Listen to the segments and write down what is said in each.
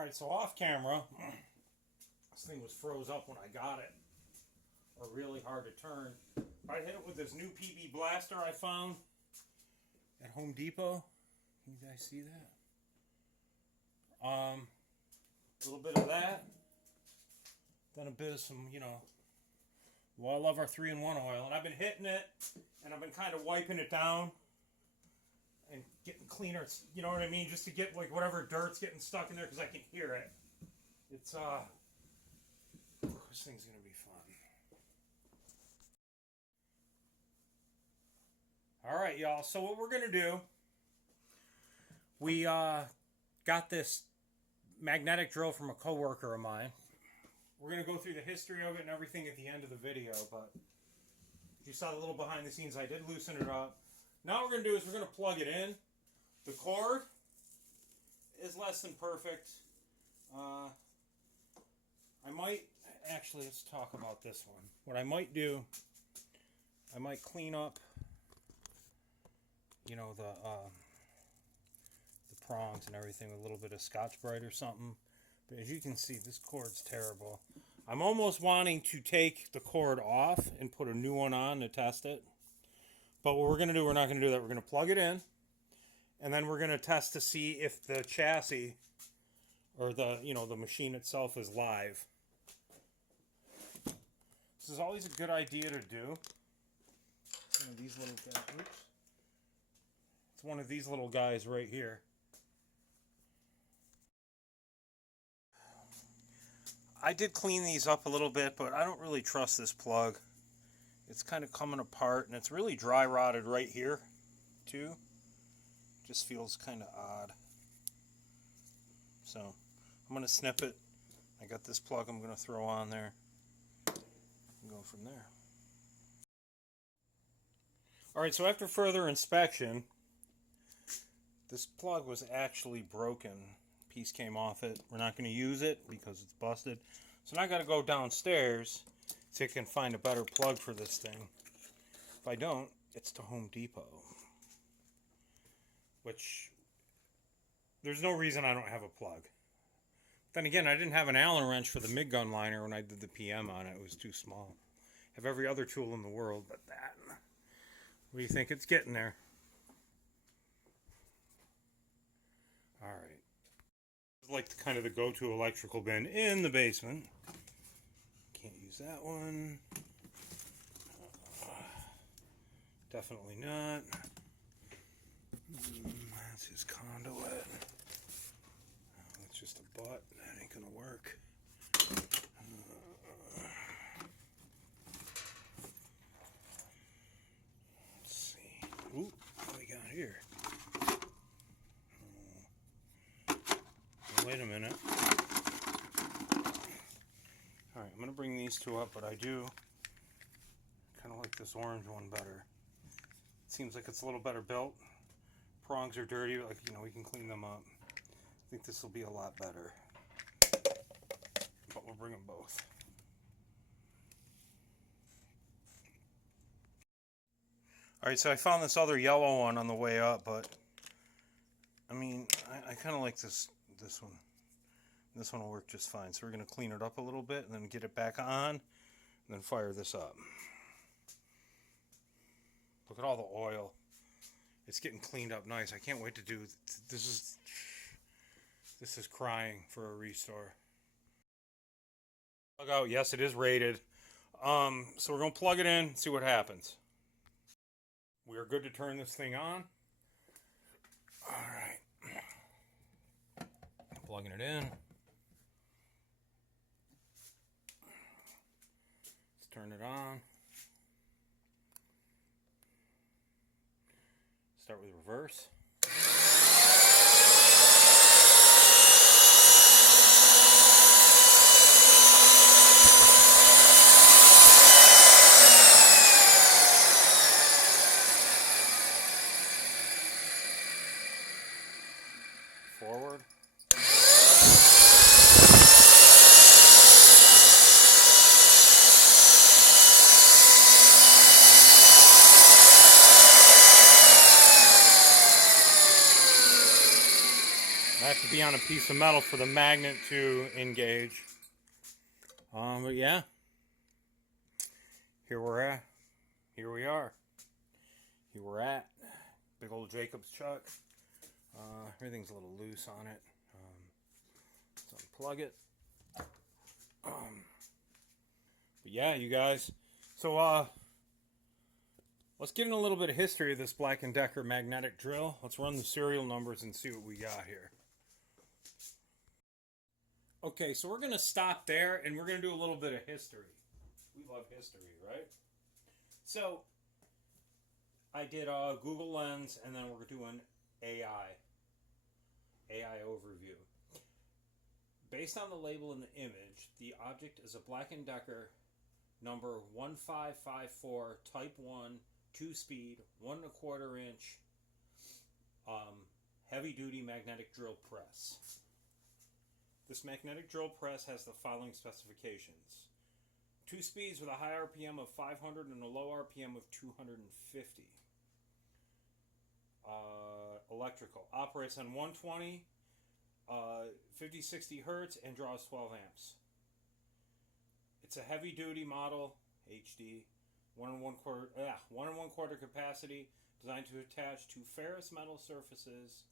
Alright, so off camera, this thing was froze up when I got it, or really hard to turn. I hit it with this new PB blaster I found at Home Depot. Can you guys see that? A little bit of that, then a bit of some, well, I love our 3-in-1 oil, and I've been hitting it, and I've been kind of wiping it down and getting cleaner, you know what I mean, just to get like whatever dirt's getting stuck in there, because I can hear it. It's this thing's gonna be fun. All right, y'all, so what we're gonna do, we got this magnetic drill from a coworker of mine. We're gonna go through the history of it and everything at the end of the video, but you saw the little behind the scenes, I did loosen it up. Now what we're going to do is we're going to plug it in. The cord is less than perfect. I might, actually, let's talk about this one. What I might do, I might clean up, the prongs and everything with a little bit of Scotch-Brite or something. But as you can see, this cord's terrible. I'm almost wanting to take the cord off and put a new one on to test it. But what we're going to do, we're not going to do that. We're going to plug it in, and then we're going to test to see if the chassis or the machine itself is live. This is always a good idea to do. One of these little guys. Oops. It's one of these little guys right here. I did clean these up a little bit, but I don't really trust this plug. It's kind of coming apart, and it's really dry rotted right here too. Just feels kind of odd. So I'm going to snip it. I got this plug I'm going to throw on there and go from there. Alright, so after further inspection, this plug was actually broken. Piece came off it. We're not going to use it because it's busted. So now I got to go downstairs so I can find a better plug for this thing. If I don't, it's to Home Depot. Which, there's no reason I don't have a plug. Then again, I didn't have an Allen wrench for the MIG gun liner when I did the PM on it. It was too small. I have every other tool in the world but that. What do you think? It's getting there. Alright. It's like the go-to electrical bin in the basement. Can't use that one. Definitely not. That's his conduit. That's just a butt. That ain't gonna work. Let's see. Ooh, what do we got here? Wait a minute. Alright, I'm going to bring these two up, but I do kind of like this orange one better. It seems like it's a little better built. Prongs are dirty, but we can clean them up. I think this will be a lot better. But we'll bring them both. Alright, so I found this other yellow one on the way up, but I mean, I kind of like this one. This one will work just fine. So we're going to clean it up a little bit and then get it back on and then fire this up. Look at all the oil. It's getting cleaned up nice. I can't wait to do this. This is crying for a restore. Plug out. Yes, it is rated. So we're going to plug it in, see what happens. We are good to turn this thing on. All right. Plugging it in. Let's turn it on. Start with reverse. Forward. have to be on a piece of metal for the magnet to engage. But yeah, here we're at. Here we are. Here we're at. Big old Jacobs chuck. Everything's a little loose on it. Let's unplug it. But yeah, you guys. So let's get in a little bit of history of this Black & Decker magnetic drill. Let's run the serial numbers and see what we got here. Okay, so we're going to stop there, and we're going to do a little bit of history. We love history, right? So, I did Google Lens, and then we're doing AI overview. Based on the label in the image, the object is a Black & Decker number 1554 Type 1 2-speed 1 1/4 inch heavy-duty magnetic drill press. This magnetic drill press has the following specifications. 2 speeds with a high RPM of 500 and a low RPM of 250. Electrical. Operates on 120, 50-60 hertz and draws 12 amps. It's a heavy-duty model, HD, 1 1/4 capacity, designed to attach to ferrous metal surfaces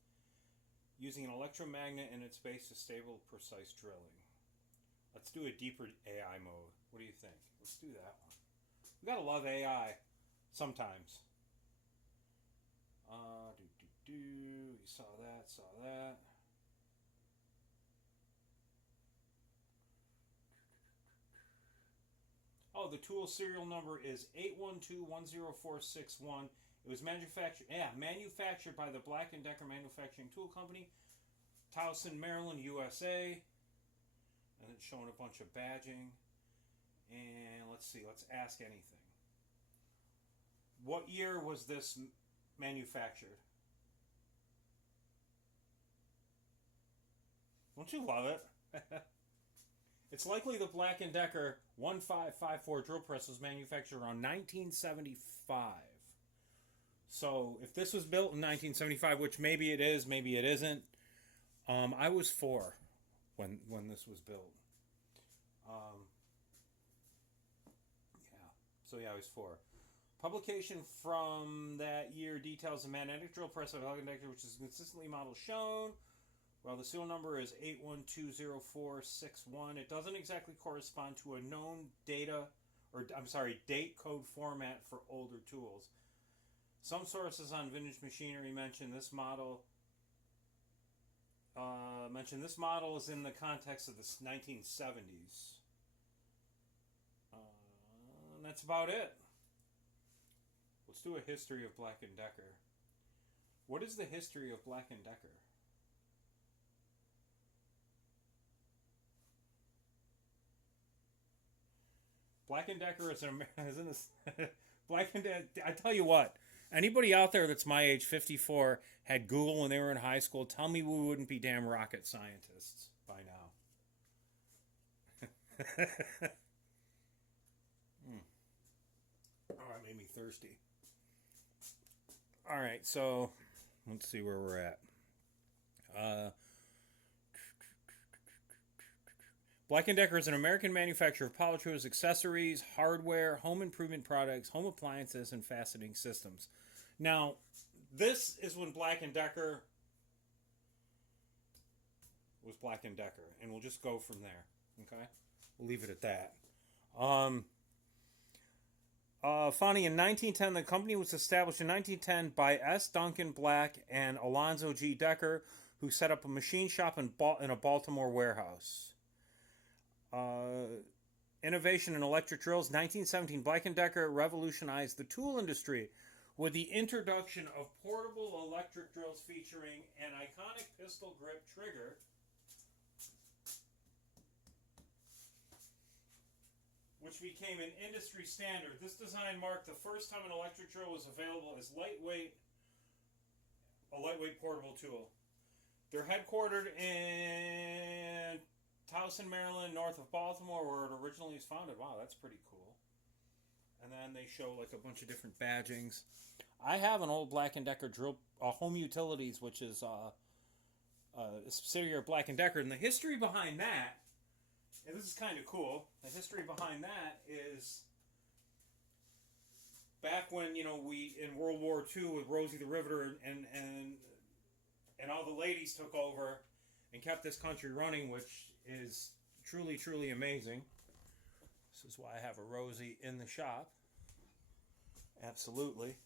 using an electromagnet in its base to stable, precise drilling. Let's do a deeper AI mode. What do you think? Let's do that one. We gotta love AI sometimes. You saw that. Oh, the tool serial number is 812-10461. It was manufactured by the Black & Decker Manufacturing Tool Company, Towson, Maryland, USA. And it's showing a bunch of badging. And let's see, let's ask anything. What year was this manufactured? Don't you love it? It's likely the Black & Decker 1554 drill press was manufactured around 1975. So if this was built in 1975, which maybe it is, maybe it isn't, I was 4 when this was built. I was 4. Publication from that year details the magnetic drill press of Black & Decker, which is consistently model shown. Well, the serial number is 812-0461. It doesn't exactly correspond to a known date code format for older tools. Some sources on Vintage Machinery mention this model is in the context of the 1970s. And that's about it. Let's do a history of Black & Decker. What is the history of Black & Decker? Black & Decker is in this. Black & Decker. I tell you what. Anybody out there that's my age, 54, had Google when they were in high school, tell me we wouldn't be damn rocket scientists by now. Oh, that made me thirsty. All right, so let's see where we're at. Black & Decker is an American manufacturer of power tools, accessories, hardware, home improvement products, home appliances, and fastening systems. Now, this is when Black & Decker was Black & Decker, and we'll just go from there. Okay, we'll leave it at that. Founding in 1910, the company was established in 1910 by S. Duncan Black and Alonzo G. Decker, who set up a machine shop in a Baltimore warehouse. Innovation in electric drills. 1917, Black & Decker revolutionized the tool industry with the introduction of portable electric drills featuring an iconic pistol grip trigger, which became an industry standard. This design marked the first time an electric drill was available as a lightweight portable tool. They're headquartered in Towson, Maryland, north of Baltimore, where it originally was founded. Wow, that's pretty cool. And then they show like a bunch of different badgings. I have an old Black & Decker drill, Home Utilities, which is a subsidiary of Black & Decker. And the history behind that, and this is kind of cool, the history behind that is back when, we, in World War II with Rosie the Riveter and all the ladies took over and kept this country running, which is truly, truly amazing. This is why I have a Rosie in the shop. Absolutely.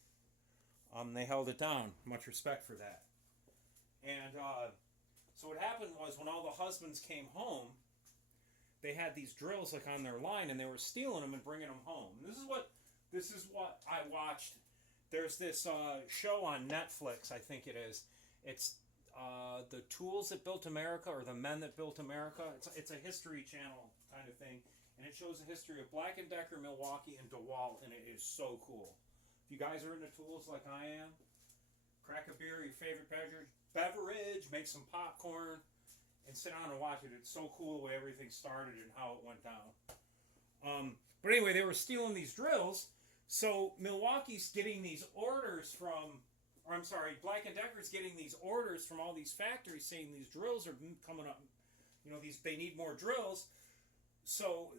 They held it down. Much respect for that. And so what happened was when all the husbands came home, they had these drills like on their line, and they were stealing them and bringing them home. And this is what I watched. There's this show on Netflix, I think it is. It's The Tools That Built America, or The Men That Built America. It's a history channel kind of thing, and it shows the history of Black & Decker, Milwaukee, and DeWalt, and it is so cool. If you guys are into tools like I am, crack a beer, your favorite beverage, make some popcorn, and sit down and watch it. It's so cool the way everything started and how it went down. But anyway, they were stealing these drills, so Milwaukee's getting these orders Black & Decker's getting these orders from all these factories saying these drills are coming up. They need more drills. So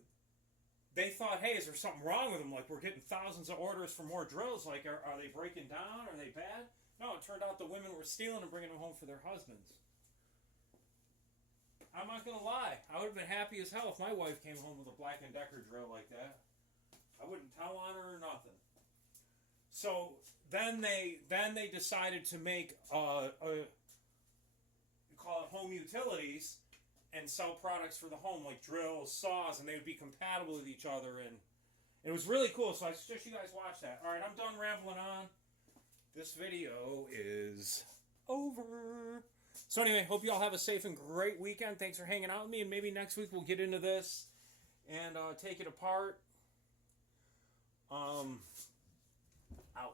they thought, hey, is there something wrong with them? Like, we're getting thousands of orders for more drills. Like, are they breaking down? Are they bad? No, it turned out the women were stealing and bringing them home for their husbands. I'm not going to lie. I would have been happy as hell if my wife came home with a Black & Decker drill like that. I wouldn't tell on her or nothing. So then they decided to make we call it home utilities, and sell products for the home like drills, saws, and they would be compatible with each other, and it was really cool. So I suggest you guys watch that. All right, I'm done rambling on. This video is over. So anyway, hope you all have a safe and great weekend. Thanks for hanging out with me, and maybe next week we'll get into this and take it apart. Ouch.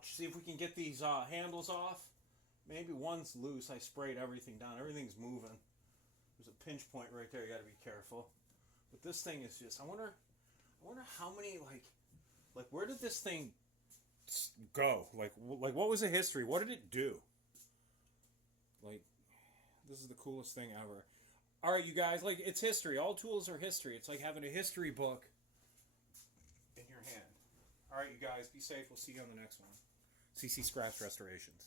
See if we can get these handles off. Maybe one's loose. I sprayed everything down. Everything's moving. There's a pinch point right there. You got to be careful. But this thing is just, I wonder how many, like where did this thing go? Like what was the history? What did it do? Like, this is the coolest thing ever. All right, you guys, like, it's history. All tools are history. It's like having a history book in your hand. All right, you guys, be safe. We'll see you on the next one. CC Scratch Restorations.